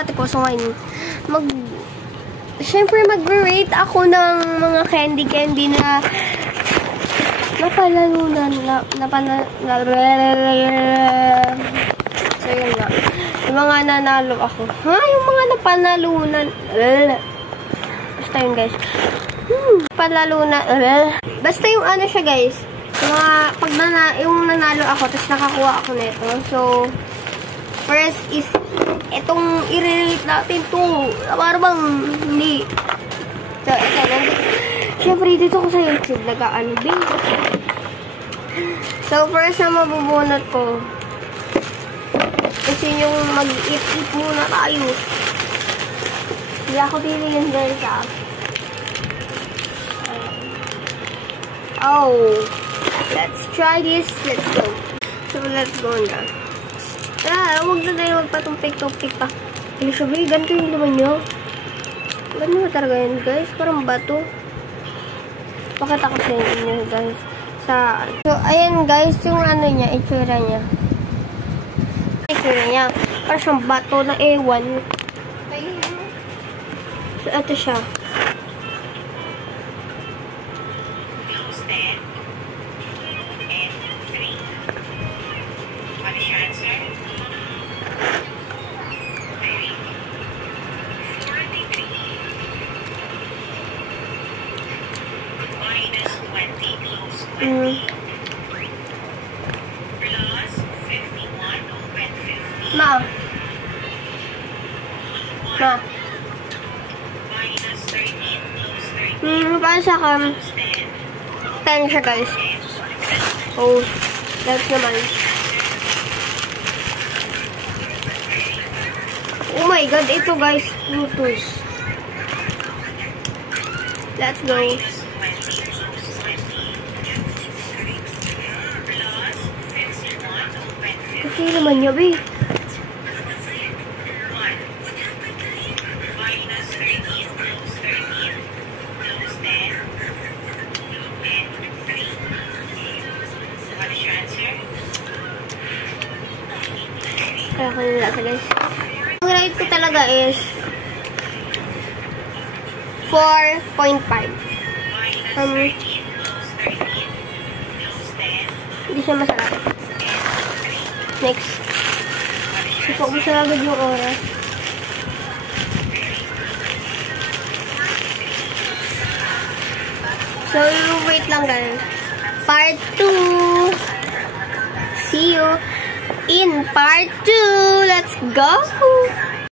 ate ko. So, ngayon, syempre, mag-rate ako ng mga candy na napalalunan. So, yun nga. Yung mga nanalo ako. Ha? Yung mga napanalunan. Basta yun, guys. Palalunan. Basta yung ano siya, guys. Yung nanalo ako, tapos nakakuha ako nito. So, first is, itong i-rate natin to. Para bang, hindi. So, ito. Siyempre, dito ko sa YouTube, nag-ano din. So, first na mabubunot ko. Kasi yung mag-eat muna tayo. Hindi ako piliin dahil sa let's try this. Let's go. So, let's go na. Huwag na tayo magpatumpik-tumpik pa. Hindi sabi, ganito yung naman nyo. Ganito talaga yun, guys. Parang bato. Pakita ko sa inyo, guys. So, ayan, guys, yung ano niya, itsura niya. Itsura niya. Parang siyang bato na ewan. So, ito siya. Ma. Para sa akin, 10 siya, guys. Oh, that's naman. Oh my God, ito, guys. Bluetooth. Let's go. Kasi naman niya, be. Kaya ko nila sa guys. Ang rate ko talaga is 4.5. Hindi siya masarap. Next. Sipok mo siya agad yung oras. So, wait lang guys. Part 2. See you in part 2. Let's go!